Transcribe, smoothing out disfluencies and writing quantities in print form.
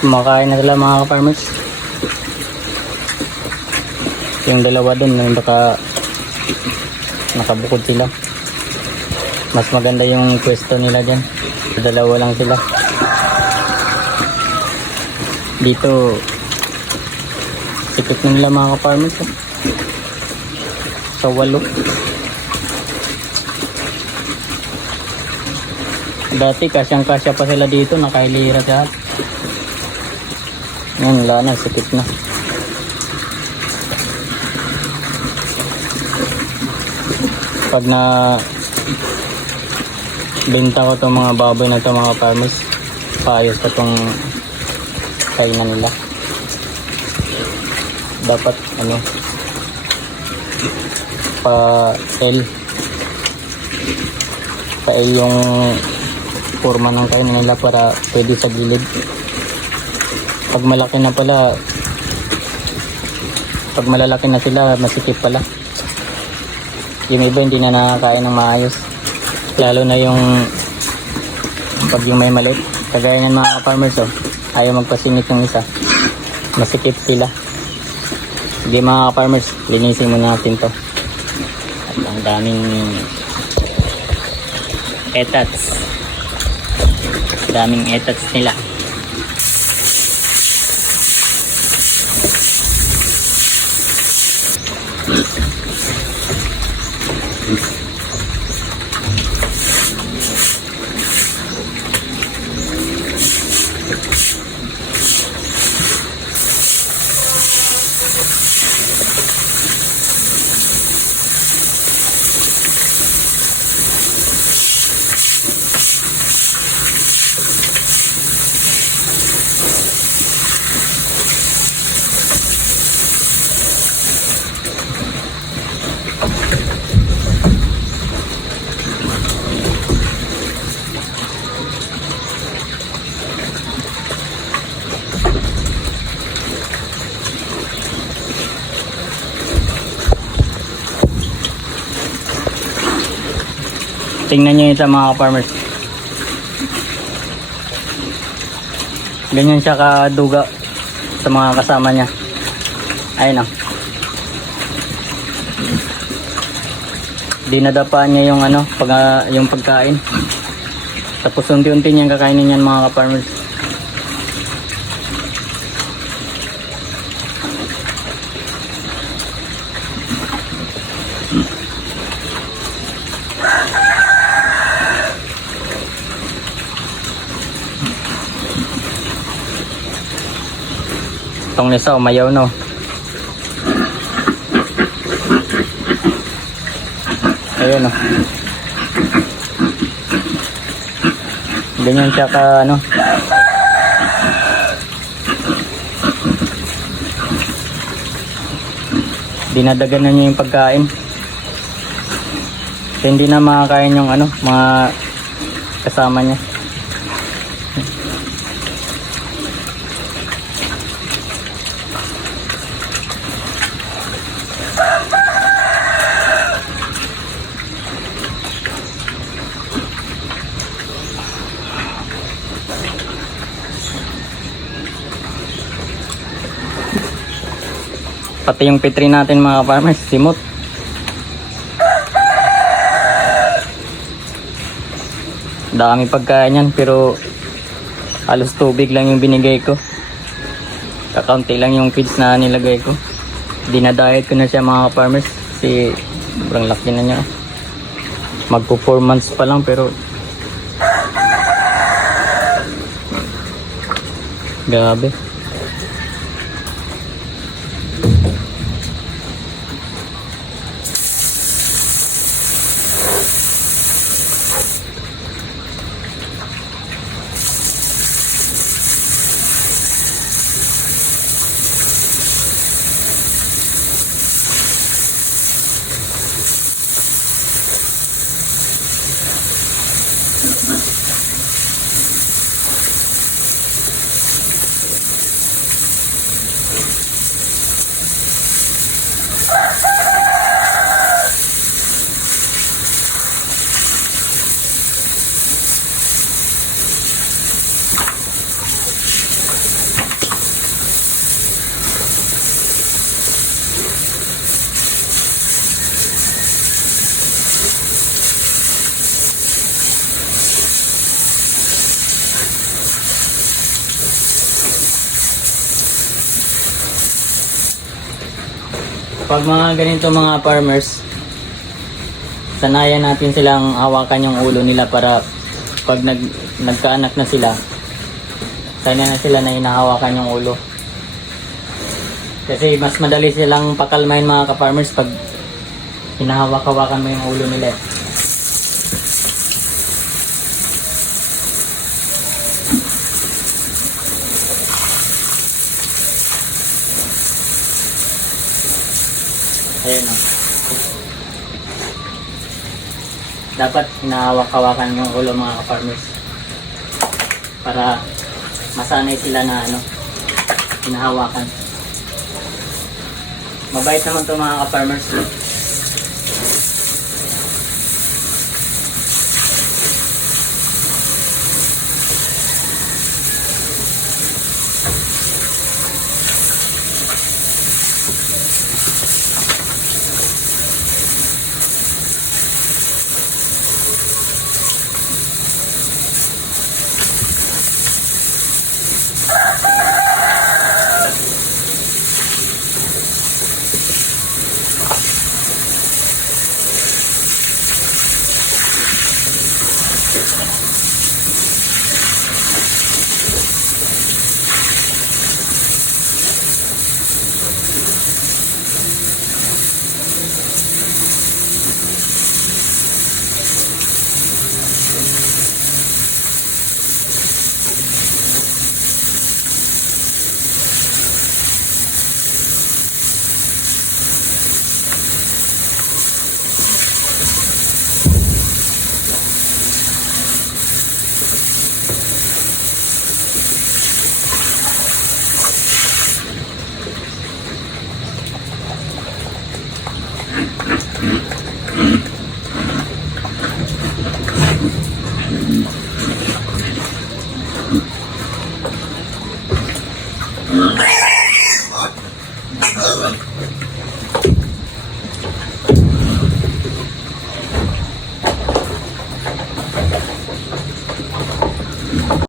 Kumakain na sila mga ka-farmers. Yung dalawa dun, nakabukod sila. Mas maganda yung pwesto nila dyan. Dalawa lang sila. Dito, sikip na nila mga ka-farmers. Sa 8. Dati kasyang-kasya pa sila dito, nakailira siya. Yan, wala na, sikip na. Pag na benta ko itong mga baboy na ito mga farmers, paayos pa itong kainan nila. Dapat pa-L yung forma ng kainan nila para pwede sa gilid. Pag malaki na pala, pag malalaki na sila, masikip pala. Yung iba hindi na nakakain ng maayos, lalo na yung pag yung may maliit. Kagaya ng mga farmers, ayaw magpasingit yung isa, masikip sila. Sige mga farmers, linisin muna natin to. At ang daming etats, nila. Tingnan nyo ito mga farmers. Ganyan siya kaduga sa mga kasama niya. Ayun o. Dinadapaan niya yung yung pagkain. Tapos unti-unti niyang kakainin yan mga farmers. Itong isa umayaw no. Ayun o. Ganyan siya ka dinadaganan niya yung pagkain. So, hindi na makakain yung mga kasama niya. Pati yung pitri natin mga farmers, simot. Dami pagkain yan, pero halos tubig lang yung binigay ko. Kakaunti lang yung feeds na nilagay ko. Dinadiet ko na siya mga farmers kasi sobrang laki na niya. Magpo 4 months pa lang pero grabe. Kapag mga ganito mga farmers, sanayan natin silang hawakan yung ulo nila para pag nagkaanak na sila, sana na sila na hinahawakan yung ulo. Kasi mas madali silang pakalmahin mga ka-farmers pag hinahawak-hawakan mo yung ulo nila. Ayan o. Dapat hinahawak-hawakan yung ulo mga ka-farmers para masanay sila na hinahawakan. Mabait naman to mga ka-farmers.